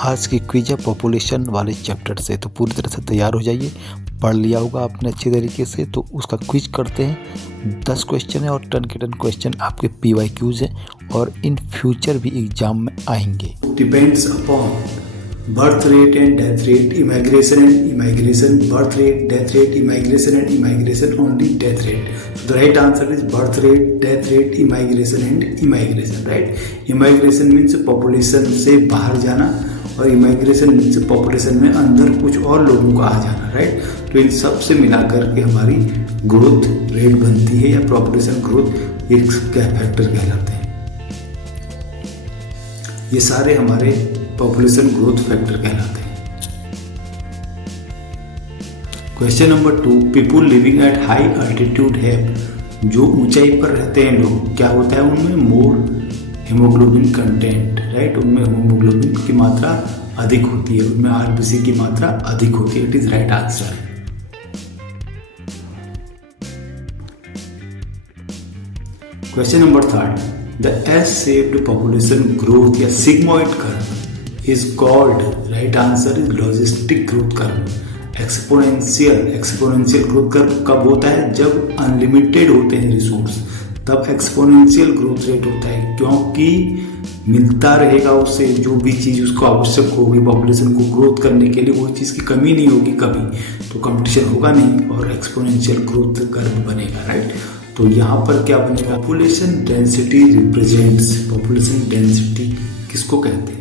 आज की क्विज है पॉपुलेशन वाले चैप्टर से, तो पूरी तरह से तैयार हो जाइए। पढ़ लिया होगा आपने अच्छे तरीके से, तो उसका क्विज करते हैं। 10 क्वेश्चन है और 10 के 10 क्वेश्चन आपके PYQs हैं और इन फ्यूचर भी एग्जाम में आएंगे। Depends upon birth rate and death rate, immigration and immigration, birth rate, death rate, immigration and immigration, only death rate. So the right answer is birth rate, death rate, immigration and immigration, right? Immigration means population से बाहर जाना और immigration means population में अंदर कुछ और लोगों का आ जाना, right? तो इन सब से मिलाकर के हमारी ग्रोथ रेट बनती है या पॉपुलेशन ग्रोथ एक फैक्टर कहलाते हैं। ये सारे हमारे पॉपुलेशन ग्रोथ फैक्टर कहलाते हैं। Question number 2, people living at high altitude have, जो ऊंचाई पर रहते हैं लोग, क्या होता है उनमें मोर हीमोग्लोबिन कंटेंट, राइट? उनमें हीमोग्लोबिन की मात्रा अधिक होती है, उनमें RBC की मात्रा अधिक होती है। It is right answer. Question number 3, the S-shaped population growth या sigmoid curve is called, right answer is logistic growth curve। Exponential growth curve कब होता है? जब अनलिमिटेड होते हैं रिसोर्स, तब एक्सपोनेंशियल ग्रोथ रेट होता है, क्योंकि मिलता रहेगा उससे जो भी चीज़ उसको आवश्यक होगी पॉपुलेशन को ग्रोथ करने के लिए, वो चीज़ की कमी नहीं होगी कभी, तो कंपटीशन होगा नहीं और एक्सपोनेंशियल ग्रोथ कर्व बनेगा, राइट? तो यहाँ पर क्या बनेगा? Population density represents, population density किसको कहते हैं?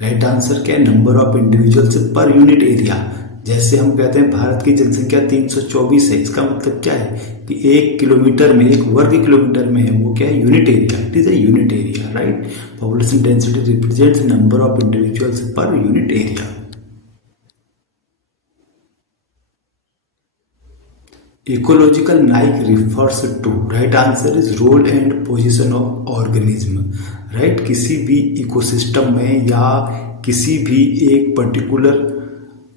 राइट आंसर क्या है? Number of individuals per unit area. जैसे हम कहते हैं भारत की जनसंख्या 324 है, इसका मतलब क्या है कि 1 किलोमीटर में, 1 वर्ग किलोमीटर में है, वो क्या है? Unit area. It is a unit area, right? Population density represents number of individuals per unit area. Ecological niche refers to, right answer is role and position of organism, right? किसी भी ecosystem में या किसी भी एक particular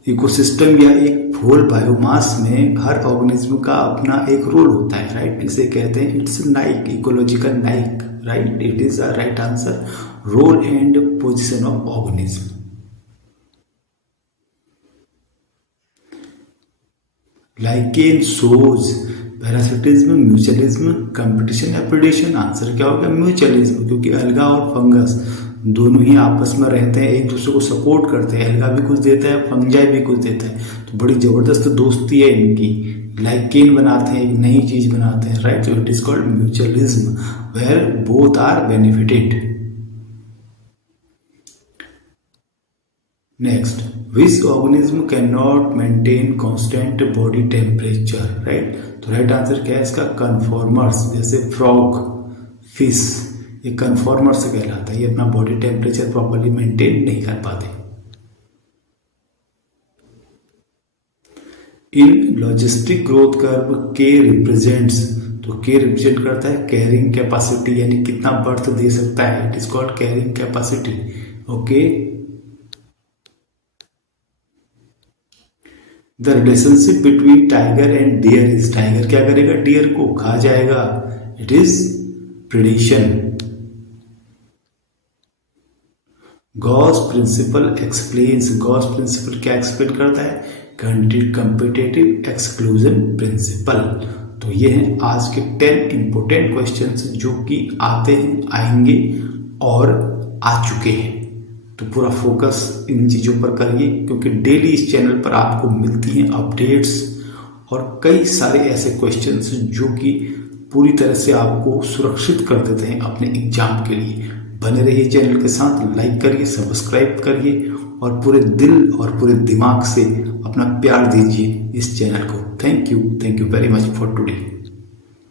ecosystem या एक whole biomass में हर ऑर्गेनिज्म का अपना एक रोल होता है, राइट? इसे कहते हैं it's niche, ecological niche, right? It is a right answer, role and position of organism. Lichen shows parasitism, mutualism, competition या प्रेडेशन। आंसर क्या होगा? म्यूचुअलिज्म, क्योंकि अलगा और फंगस दोनों ही आपस में रहते हैं, एक दूसरे को सपोर्ट करते हैं। अलगा भी कुछ देता है, फंजाई भी कुछ देता है, तो बड़ी जबरदस्त दोस्ती है इनकी। लाइकेन बनाते हैं, एक नई चीज बनाते हैं, right? So it is called mutualism where both are benefited. Next, which organism can not maintain constant body temperature, right? तो राइट आंसर क्या है इसका? कन्फॉर्मर्स, जैसे फ्रॉग, फिश, ये कन्फॉर्मर से कहलाता है, ये अपना बॉडी टेम्परेचर प्रॉपर्ली मेंटेन नहीं कर पाते। इन लॉजिस्टिक ग्रोथ कर्व के रिप्रेजेंट्स, तो के रिप्रेजेंट करता है कैरिंग कैपेसिटी, यानी कितना बर्थ दे सकता है। It is called carrying capacity, okay? The relationship between tiger and deer is, tiger क्या करेगा? डियर को खा जाएगा। It is predation. Gause's principle explains, Gause's principle क्या एक्सप्लेन करता है? Competitive exclusion principle. तो ये हैं आज के 10 इंपोर्टेंट क्वेश्चंस जो कि आते हैं, आएंगे और आ चुके हैं। तो पूरा फोकस इन चीज़ों पर करिए, क्योंकि डेली इस चैनल पर आपको मिलती हैं अपडेट्स और कई सारे ऐसे क्वेश्चंस जो कि पूरी तरह से आपको सुरक्षित कर देते हैं अपने एग्जाम के लिए। बने रहिए चैनल के साथ, लाइक करिए, सब्सक्राइब करिए और पूरे दिल और पूरे दिमाग से अपना प्यार दीजिए इस चैनल को। Thank you very much for today.